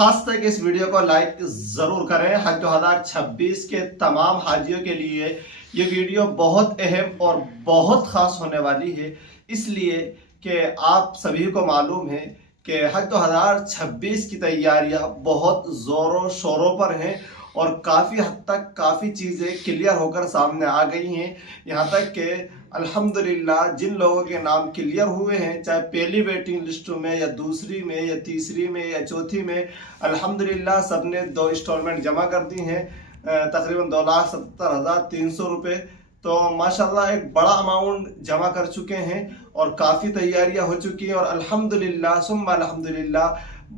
दरखास्त है कि इस वीडियो को लाइक जरूर करें। हज 2026 के तमाम हाजियों के लिए ये वीडियो बहुत अहम और बहुत खास होने वाली है, इसलिए कि आप सभी को मालूम है कि हज 2026 की तैयारियां बहुत ज़ोरों शोरों पर हैं और काफ़ी हद तक काफ़ी चीज़ें क्लियर होकर सामने आ गई हैं। यहाँ तक कि अल्हम्दुलिल्लाह जिन लोगों के नाम क्लियर हुए हैं, चाहे पहली वेटिंग लिस्ट में या दूसरी में या तीसरी में या चौथी में, अल्हम्दुलिल्लाह सबने 2 इंस्टॉलमेंट जमा कर दी हैं, तकरीबन 2,70,300 रुपये। तो माशाल्लाह एक बड़ा अमाउंट जमा कर चुके हैं और काफ़ी तैयारियां हो चुकी हैं और अल्हम्दुलिल्लाह सुम्मा अल्हम्दुलिल्लाह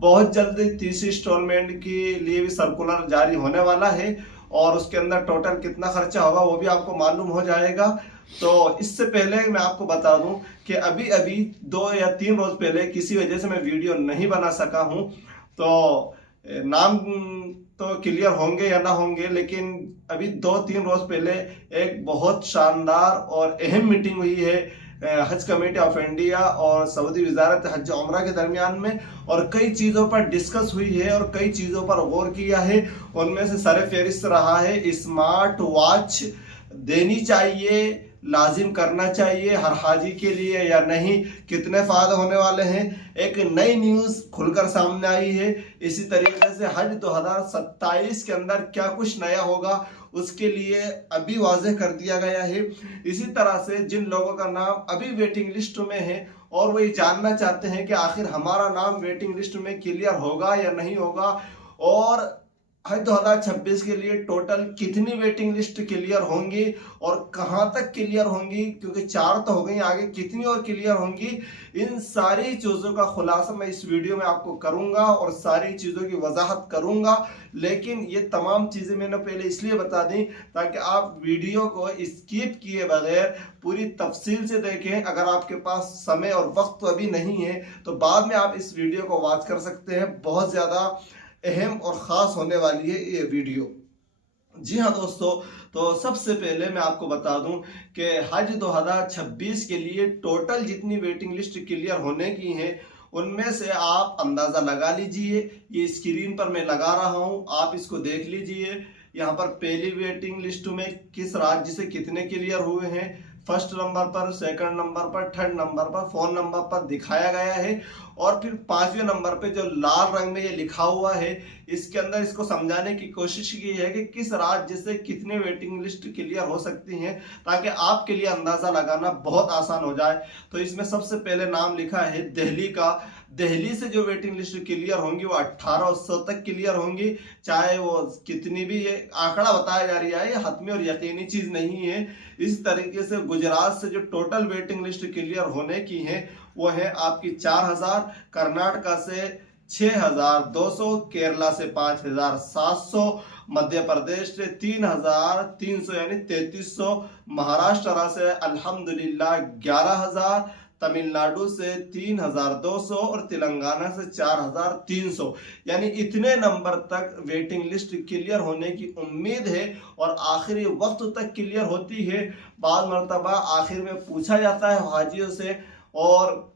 बहुत जल्द तीसरी इंस्टॉलमेंट के लिए भी सर्कुलर जारी होने वाला है और उसके अंदर टोटल कितना खर्चा होगा वो भी आपको मालूम हो जाएगा। तो इससे पहले मैं आपको बता दूं कि अभी 2 या 3 रोज पहले किसी वजह से मैं वीडियो नहीं बना सका हूं, तो नाम तो क्लियर होंगे या ना होंगे, लेकिन अभी 2-3 रोज पहले एक बहुत शानदार और अहम मीटिंग हुई है हज कमेटी ऑफ इंडिया और सऊदी वजारत हज उम्रा के दरमियान में, और कई चीज़ों पर डिस्कस हुई है और कई चीज़ों पर गौर किया है। उनमें से सर फहरिस्त रहा है स्मार्ट वॉच देनी चाहिए, लाजिम करना चाहिए हर हाजी के लिए या नहीं, कितने फायदे होने वाले हैं। एक नई न्यूज़ खुलकर सामने आई है। इसी तरीके से हज 2027 के अंदर क्या कुछ नया होगा उसके लिए अभी वाज़ेह कर दिया गया है। इसी तरह से जिन लोगों का नाम अभी वेटिंग लिस्ट में है और वो ये जानना चाहते हैं कि आखिर हमारा नाम वेटिंग लिस्ट में क्लियर होगा या नहीं होगा, और हज 2026 के लिए टोटल कितनी वेटिंग लिस्ट क्लियर होंगी और कहां तक क्लियर होंगी, क्योंकि 4 तो हो गई, आगे कितनी और क्लियर होंगी, इन सारी चीज़ों का खुलासा मैं इस वीडियो में आपको करूंगा और सारी चीज़ों की वजाहत करूंगा। लेकिन ये तमाम चीज़ें मैंने पहले इसलिए बता दी ताकि आप वीडियो को स्किप किए बगैर पूरी तफसील से देखें। अगर आपके पास समय और वक्त तो अभी नहीं है तो बाद में आप इस वीडियो को वॉच कर सकते हैं। बहुत ज़्यादा अहम और ख़ास होने वाली है ये वीडियो। जी हाँ दोस्तों, तो सबसे पहले मैं आपको बता दूं कि हज 2026 के लिए टोटल जितनी वेटिंग लिस्ट क्लियर होने की है उनमें से आप अंदाज़ा लगा लीजिए। ये स्क्रीन पर मैं लगा रहा हूं, आप इसको देख लीजिए। यहाँ पर पहली वेटिंग लिस्ट में किस राज्य से कितने क्लियर हुए हैं, फर्स्ट नंबर पर, सेकंड नंबर पर, थर्ड नंबर पर, 4 नंबर पर दिखाया गया है, और फिर 5वें नंबर पे जो लाल रंग में ये लिखा हुआ है इसके अंदर इसको समझाने की कोशिश की है कि किस राज्य से कितने वेटिंग लिस्ट क्लियर हो सकती हैं, ताकि आपके लिए अंदाजा लगाना बहुत आसान हो जाए। तो इसमें सबसे पहले नाम लिखा है दिल्ली का। दिल्ली से जो वेटिंग लिस्ट क्लियर होंगी वो 1800 तक क्लियर होंगी, चाहे वो कितनी भी, ये आंकड़ा बताया जा रहा है, ये हतमी और यकीनी चीज नहीं है। इस तरीके से गुजरात से जो टोटल वेटिंग लिस्ट क्लियर होने की है वो है आपकी 4000, कर्नाटका से 6200, केरला से 5700, मध्य प्रदेश से 3300 यानी 3300, महाराष्ट्र से अल्हम्दुलिल्लाह 11000, तमिलनाडु से 3200 और तेलंगाना से 4300, यानी इतने नंबर तक वेटिंग लिस्ट क्लियर होने की उम्मीद है और आखिरी वक्त तक क्लियर होती है। बाद मरतबा आखिर में पूछा जाता है हाजियों से, और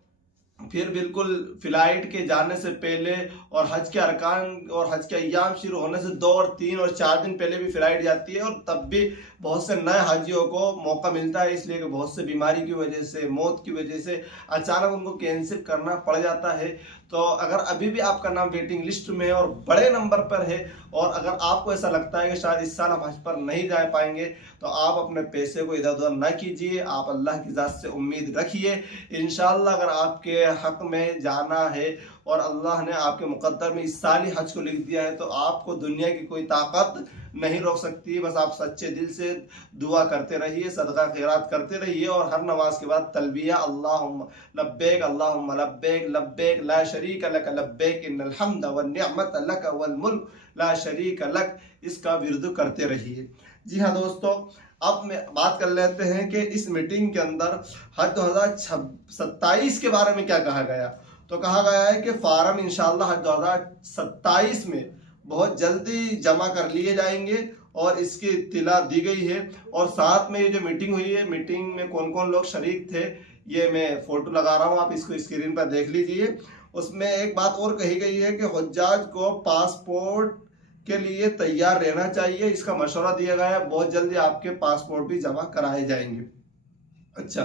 फिर बिल्कुल फ्लाइट के जाने से पहले और हज के अरकान और हज के अय्याम शुरू होने से 2 और 3 और 4 दिन पहले भी फ्लाइट जाती है, और तब भी बहुत से नए हाजियों को मौका मिलता है, इसलिए कि बहुत से बीमारी की वजह से, मौत की वजह से अचानक उनको कैंसिल करना पड़ जाता है। तो अगर अभी भी आपका नाम वेटिंग लिस्ट में है और बड़े नंबर पर है, और अगर आपको ऐसा लगता है कि शायद इस साल हम हज पर नहीं जा पाएंगे, तो आप अपने पैसे को इधर उधर न कीजिए, आप अल्लाह की ज़ात से उम्मीद रखिए। इंशाअल्लाह अगर आपके हक में जाना है और अल्लाह ने आपके मुकद्दर में इस साल ही हज को लिख दिया है, तो आपको दुनिया की कोई ताकत नहीं रोक सकती। बस आप सच्चे दिल से दुआ करते रहिए, सदका खैरात करते रहिए, और हर नमाज के बाद तलबिया अल्लाहुम्मा लब्बैक अल्लाहुम्मा लब्बैक लब्बैक ला शरीक लक लब्बैक इन्नल हम्द वन निअमत लक वल मुल्क ला शरीक लक, इसका विर्द करते रहिए। जी हाँ दोस्तों, अब मैं बात कर लेते हैं कि इस मीटिंग के अंदर हज 2027 के बारे में क्या कहा गया। तो कहा गया है कि फार्म इंशाअल्लाह हज 2027 में बहुत जल्दी जमा कर लिए जाएंगे और इसकी इत्तिला दी गई है। और साथ में ये जो मीटिंग हुई है, मीटिंग में कौन कौन लोग शरीक थे ये मैं फोटो लगा रहा हूँ, आप इसको स्क्रीन पर देख लीजिए। उसमें एक बात और कही गई है कि हुज्जाज को पासपोर्ट के लिए तैयार रहना चाहिए। इसका मशवरा दिया गया है, बहुत जल्दी आपके पासपोर्ट भी जमा कराए जाएंगे। अच्छा,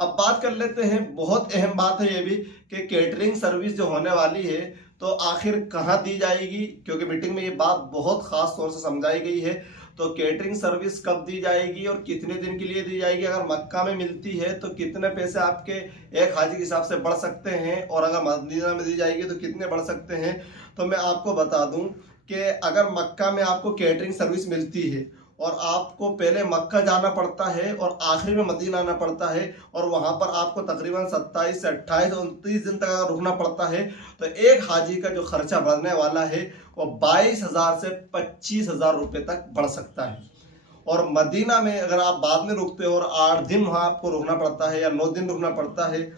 अब बात कर लेते हैं, बहुत अहम बात है ये भी कि केटरिंग सर्विस जो होने वाली है तो आखिर कहाँ दी जाएगी, क्योंकि मीटिंग में ये बात बहुत खास तौर से समझाई गई है। तो केटरिंग सर्विस कब दी जाएगी और कितने दिन के लिए दी जाएगी, अगर मक्का में मिलती है तो कितने पैसे आपके एक हाजी के हिसाब से बढ़ सकते हैं, और अगर मदीना में दी जाएगी तो कितने बढ़ सकते हैं। तो मैं आपको बता दूं कि अगर मक्का में आपको केटरिंग सर्विस मिलती है और आपको पहले मक्का जाना पड़ता है और आखिर में मदीना आना पड़ता है, और वहां पर आपको तकरीबन 27 से 28 29 दिन तक अगर रुकना पड़ता है, तो एक हाजी का जो खर्चा बढ़ने वाला है वो 22,000 से 25,000 रुपए तक बढ़ सकता है। और मदीना में अगर आप बाद में रुकते हो और 8 दिन वहां आपको रुकना पड़ता है या 9 दिन रुकना पड़ता है,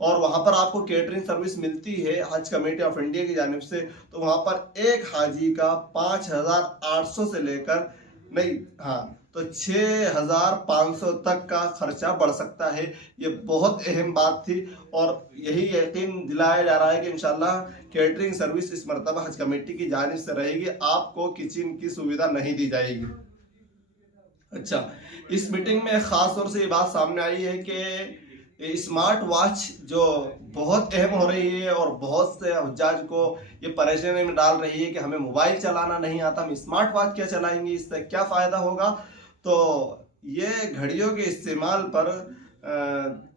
और वहां पर आपको केटरिंग सर्विस मिलती है हज कमेटी ऑफ इंडिया की जानिब से, तो वहां पर एक हाजी का 5,800 से लेकर नहीं, हाँ, तो 6,500 तक का खर्चा बढ़ सकता है। ये बहुत अहम बात थी, और यही यकीन दिलाया जा रहा है कि इंशाल्लाह केटरिंग सर्विस इस मरतबा हज कमेटी की जानिब से रहेगी, आपको किचन की सुविधा नहीं दी जाएगी। अच्छा, इस मीटिंग में खास तौर से ये बात सामने आई है कि स्मार्ट वॉच जो बहुत अहम हो रही है और बहुत से हुज्जाज को ये परेशानी में डाल रही है कि हमें मोबाइल चलाना नहीं आता, हम स्मार्ट वॉच क्या चलाएंगे, इससे क्या फ़ायदा होगा। तो ये घड़ियों के इस्तेमाल पर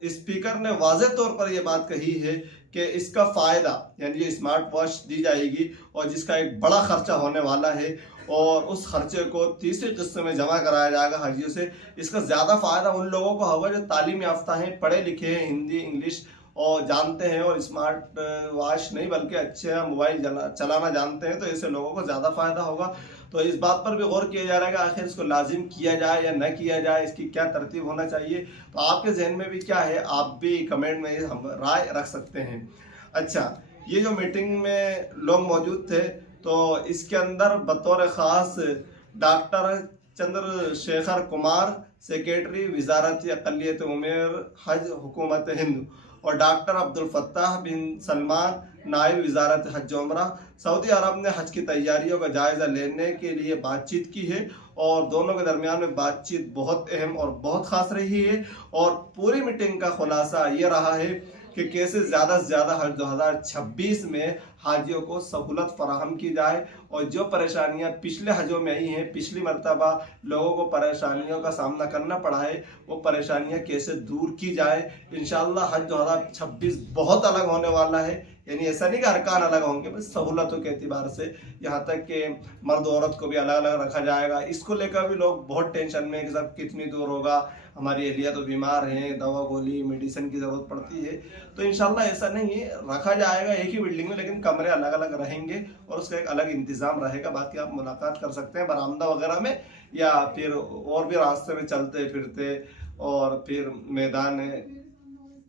स्पीकर ने वाज़ेह तौर पर यह बात कही है कि इसका फ़ायदा, यानी ये स्मार्ट वॉच दी जाएगी और जिसका एक बड़ा खर्चा होने वाला है, और उस खर्चे को तीसरी किस्त में जमा कराया जाएगा हाजियों से। इसका ज़्यादा फ़ायदा उन लोगों को होगा जो तालीम याफ्ता हैं, पढ़े लिखे हैं, हिंदी इंग्लिश और जानते हैं, और स्मार्ट वॉच नहीं बल्कि अच्छे मोबाइल चलाना जानते हैं, तो ऐसे लोगों को ज़्यादा फ़ायदा होगा। तो इस बात पर भी गौर किया जा रहा है कि आखिर इसको लाजिम किया जाए या न किया जाए, इसकी क्या तरतीब होना चाहिए। तो आपके जहन में भी क्या है, आप भी कमेंट में हम राय रख सकते हैं। अच्छा, ये जो मीटिंग में लोग मौजूद थे, तो इसके अंदर बतौर ख़ास डॉक्टर चंद्रशेखर कुमार, सेक्रेटरी वजारत अक़लियत उमूर हज हुकूमत हिंद, और डॉक्टर अब्दुल फत्ताह बिन सलमान, नायब वजारत हज उमरा, सऊदी अरब ने हज की तैयारियों का जायज़ा लेने के लिए बातचीत की है, और दोनों के दरमियान में बातचीत बहुत अहम और बहुत ख़ास रही है। और पूरी मीटिंग का खुलासा ये रहा है कि कैसे ज़्यादा से ज़्यादा हज 2026 में हाजियों को सहूलत फराहम की जाए, और जो परेशानियां पिछले हजों में आई हैं, पिछली मरतबा लोगों को परेशानियों का सामना करना पड़ा है, वो परेशानियां कैसे दूर की जाए। इंशाअल्लाह हज 2026 बहुत अलग होने वाला है, यानी ऐसा नहीं कि अरकान अलग होंगे, बस सहूलतों के एतबार से, यहाँ तक कि मर्द औरत को भी अलग अलग रखा जाएगा। इसको लेकर भी लोग बहुत टेंशन में कि सब कितनी दूर होगा, हमारी एहलिया तो बीमार हैं, दवा गोली मेडिसिन की ज़रूरत पड़ती है। तो इंशाल्लाह ऐसा नहीं है, रखा जाएगा एक ही बिल्डिंग में, लेकिन कमरे अलग अलग रहेंगे और उसका एक अलग इंतज़ाम रहेगा। बाकी आप मुलाकात कर सकते हैं बरामदा वगैरह में, या फिर और भी रास्ते में चलते फिरते, और फिर मैदान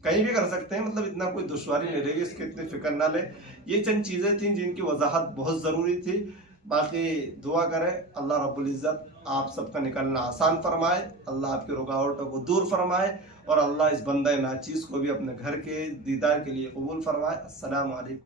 कहीं भी कर सकते हैं, मतलब इतना कोई दुश्वारी नहीं रहेगी, इसकी इतनी फिक्र ना ले। ये चंद चीज़ें थी जिनकी वजाहत बहुत ज़रूरी थी। बाकी दुआ करें अल्लाह रब्बुल इज़्ज़त आप सबका निकलना आसान फरमाए, अल्लाह आपकी रुकावटों को दूर फरमाए, और अल्लाह इस बंदा नाचीज़ को भी अपने घर के दीदार के लिए कबूल फरमाए। अस्सलामु अलैकुम।